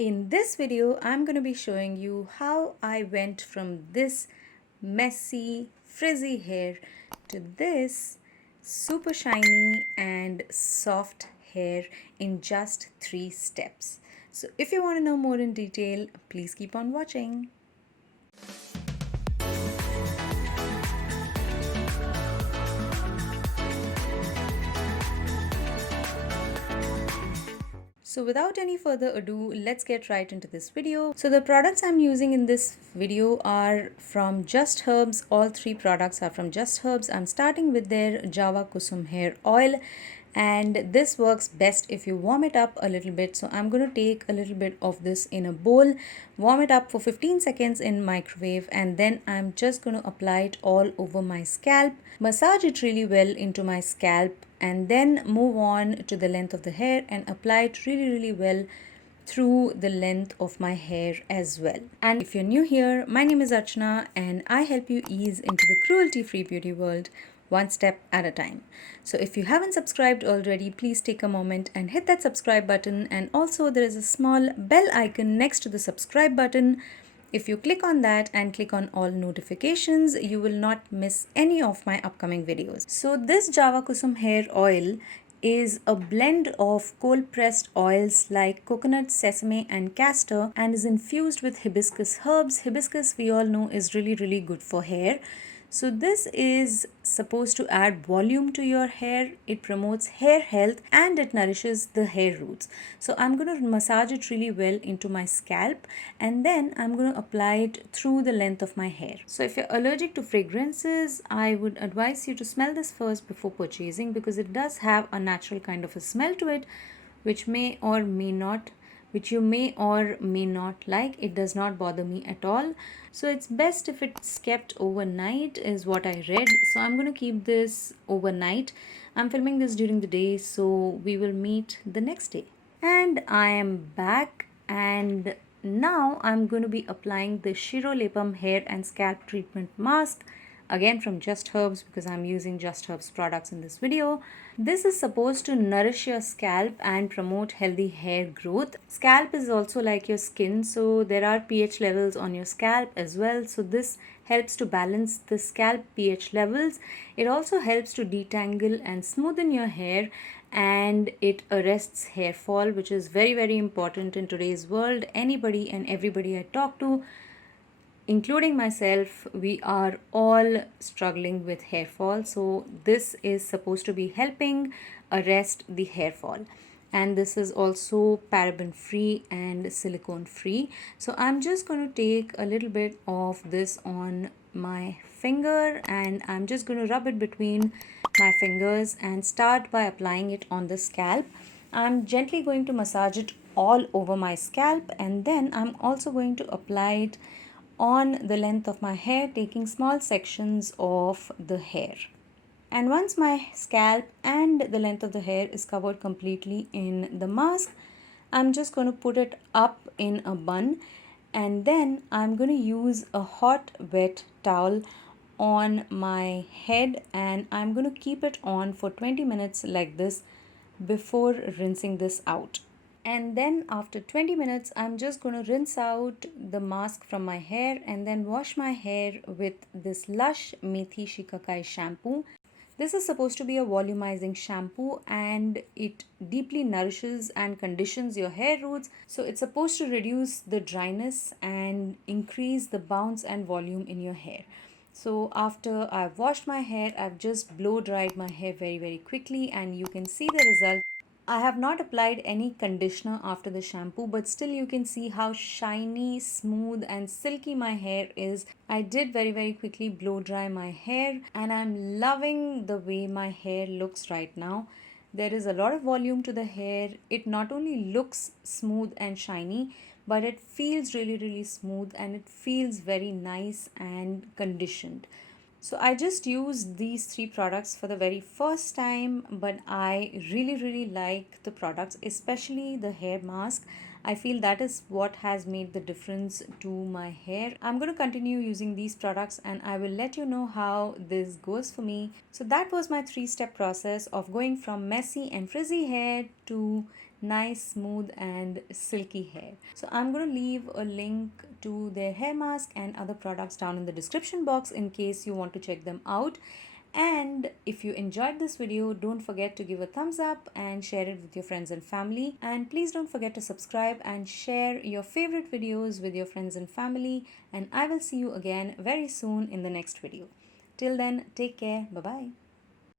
In this video, I'm going to be showing you how I went from this messy, frizzy hair to this super shiny and soft hair in just 3 steps. So if you want to know more in detail, please keep on watching. So without any further ado, let's get right into this video. So the products I'm using in this video are from Just Herbs. All 3 products are from Just Herbs. I'm starting with their Javakusum hair oil, and this works best if you warm it up a little bit. So I'm going to take a little bit of this in a bowl, warm it up for 15 seconds in microwave, and then I'm just going to apply it all over my scalp, massage it really well into my scalp, and then move on to the length of the hair and apply it really well through the length of my hair as well. And if you're new here, my name is Archana and I help you ease into the cruelty-free beauty world one step at a time. So if you haven't subscribed already, please take a moment and hit that subscribe button, and also there is a small bell icon next to the subscribe button. If you click on that and click on all notifications, you will not miss any of my upcoming videos. So this Javakusum hair oil is a blend of cold pressed oils like coconut, sesame and castor, and is infused with hibiscus herbs. Hibiscus, we all know, is really good for hair. So this is supposed to add volume to your hair, it promotes hair health, and it nourishes the hair roots. So I'm going to massage it really well into my scalp, and then I'm going to apply it through the length of my hair. So if you're allergic to fragrances, I would advise you to smell this first before purchasing, because it does have a natural kind of a smell to it, which you may or may not like. It does not bother me at all. So it's best if it's kept overnight is what I read. So I'm going to keep this overnight. I'm filming this during the day, so we will meet the next day. And I am back, and now I'm going to be applying the Shirolepam hair and scalp treatment mask, again from Just Herbs, because I'm using Just Herbs products in this video. This is supposed to nourish your scalp and promote healthy hair growth. Scalp is also like your skin, so there are pH levels on your scalp as well. So this helps to balance the scalp pH levels. It also helps to detangle and smoothen your hair, and it arrests hair fall, which is very important in today's world. Anybody and everybody I talk to, including myself, we are all struggling with hair fall. So this is supposed to be helping arrest the hair fall. And this is also paraben-free and silicone-free. So I'm just going to take a little bit of this on my finger, and I'm just going to rub it between my fingers and start by applying it on the scalp. I'm gently going to massage it all over my scalp, and then I'm also going to apply it on the length of my hair, taking small sections of the hair. And once my scalp and the length of the hair is covered completely in the mask, I'm just going to put it up in a bun, and then I'm going to use a hot wet towel on my head, and I'm going to keep it on for 20 minutes like this before rinsing this out. And then after 20 minutes, I'm just going to rinse out the mask from my hair and then wash my hair with this Lush Methi Shikakai shampoo. This is supposed to be a volumizing shampoo, and it deeply nourishes and conditions your hair roots. So it's supposed to reduce the dryness and increase the bounce and volume in your hair. So after I've washed my hair, I've just blow dried my hair very quickly, and you can see the result. I have not applied any conditioner after the shampoo, but still you can see how shiny, smooth and silky my hair is. I did very quickly blow dry my hair, and I'm loving the way my hair looks right now. There is a lot of volume to the hair. It not only looks smooth and shiny, but it feels really smooth, and it feels very nice and conditioned. So I just used these 3 products for the very first time, but I really like the products, especially the hair mask. I feel that is what has made the difference to my hair. I'm going to continue using these products, and I will let you know how this goes for me. So that was my 3-step process of going from messy and frizzy hair to nice, smooth, and silky hair. So I'm going to leave a link to their hair mask and other products down in the description box in case you want to check them out. And if you enjoyed this video, don't forget to give a thumbs up and share it with your friends and family. And please don't forget to subscribe and share your favorite videos with your friends and family. And I will see you again very soon in the next video. Till then, take care. Bye bye.